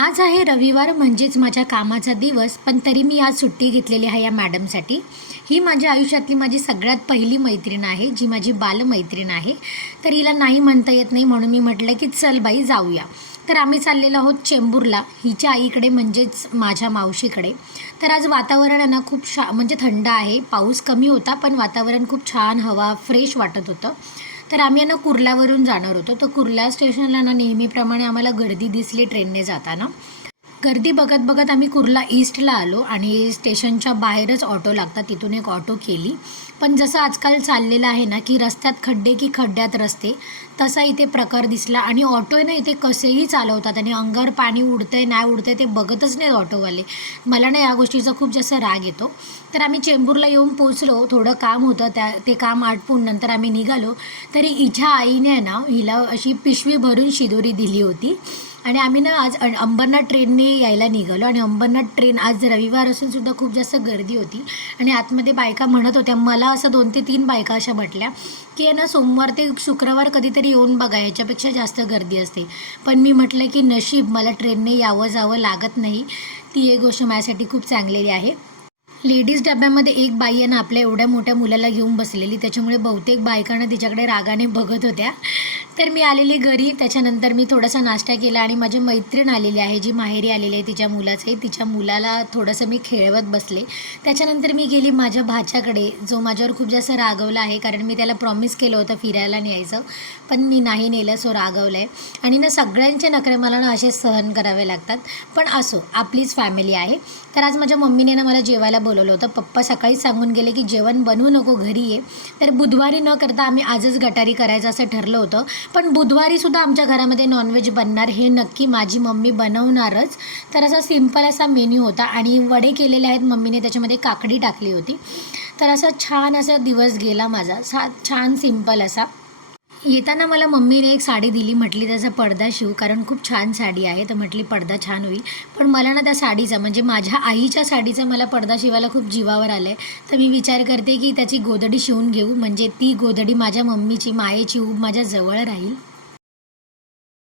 आज आहे रविवार म्हणजेच माझ्या कामाचा दिवस, पण तरी मी आज सुट्टी घेतलेली आहे या मॅडमसाठी. ही माझ्या आयुष्यातली माझी सगळ्यात पहिली मैत्रीण आहे, जी माझी बालमैत्रीण आहे. तर हिला नाही म्हणता येत नाही म्हणून मी म्हटलं की चल बाई जाऊया. तर आम्ही चाललेलो आहोत चेंबूरला, हिच्या आईकडे म्हणजेच माझ्या मावशीकडे. तर आज वातावरण आहे ना खूप म्हणजे थंड आहे, पाऊस कमी होता पण वातावरण खूप छान, हवा फ्रेश वाटत होतं. तर आम्ही ना कुर्ल्यावरून जाणार होतो. तर कुर्ला स्टेशनला ना नेहमीप्रमाणे आम्हाला गर्दी दिसली ट्रेनने जाताना. गर्दी बघत बघत आम्ही कुर्ला ईस्टला आलो आणि स्टेशनच्या बाहेरच ऑटो लागतात, तिथून एक ऑटो केली. पण जसं आजकाल चाललेलं आहे ना की रस्त्यात खड्डे की खड्ड्यात रस्ते, तसा इथे प्रकार दिसला. आणि ऑटो आहे ना इथे कसेही चालवतात आणि अंगावर पाणी उडतंय नाही उडतंय ते बघतच नाहीत ऑटोवाले. मला ना या गोष्टीचा खूप जास्त राग येतो. तर आम्ही चेंबूरला येऊन पोचलो, थोडं काम होतं ते काम आटपून नंतर आम्ही निघालो. तरी हिच्या आईने ना हिला अशी पिशवी भरून शिदोरी दिली होती. आणि आम्ही ना आज अंबरनाथ ट्रेनने यायला निघालो आणि अंबरनाथ ट्रेन आज रविवार असून सुद्धा खूप जास्त गर्दी होती. आणि आतमध्ये बायका म्हणत होत्या, मला असं 2 ते 3 बायका अशा म्हटल्या की आहे ना सोमवार ते शुक्रवार कधीतरी येऊन बघा, याच्यापेक्षा जास्त गर्दी असते. पण मी म्हटलं की नशीब मला ट्रेनने यावं जावं लागत नाही, ती एक गोष्ट माझ्यासाठी खूप चांगलेली आहे. लेडीज डब्यामध्ये एक बाई आहे ना आपल्या एवढ्या मोठ्या मुलाला घेऊन बसलेली, त्याच्यामुळे बहुतेक बायकांना तिच्याकडे रागाने बघत होत्या. तर मी आलेली घरी, त्याच्यानंतर मी थोडासा नाश्ता केला आणि माझी मैत्रीण आलेली आहे जी माहेरी आलेली आहे तिच्या मुलाचे, तिच्या मुलाला थोडंसं मी खेळवत बसले. त्याच्यानंतर मी गेली माझ्या भाच्याकडे, जो माझ्यावर खूप जास्त रागवला आहे, कारण मी त्याला प्रॉमिस केलं होतं फिरायला न्यायचं, पण मी नाही नेलं, सो रागवलं आहे. आणि ना सगळ्यांचे नखरे मला ना असे सहन करावे लागतात, पण असो, आपलीच फॅमिली आहे. तर आज माझ्या मम्मीने ना मला जेवायला बोलवलं होतं. पप्पा सकाळीच सांगून गेले की जेवण बनवू नको, घरी ये. तर बुधवारी न करता आम्ही आजच गटारी करायचं असं ठरलं होतं. पण बुधवारीसुद्धा आमच्या घरामध्ये नॉनव्हेज बनणार, हे नक्की माझी मम्मी बनवणारच. तर असा सिंपल असा मेन्यू होता आणि वडे केलेले आहेत मम्मीने, त्याच्यामध्ये काकडी टाकली होती. तर असा छान असा दिवस गेला माझा, छान सिंपल असा. येताना मला मम्मीने एक साडी दिली, म्हटली त्याचा पडदा शिव, कारण खूप छान साडी आहे, तर म्हटली पडदा छान होईल. पण मला ना त्या साडीचा म्हणजे माझ्या आईच्या साडीचा मला पडदा शिवायला खूप जीवावर आलं आहे. तर मी विचार करते की त्याची गोधडी शिवून घेऊ, म्हणजे ती गोधडी माझ्या मम्मीची मायेची ऊब माझ्या जवळ राहील.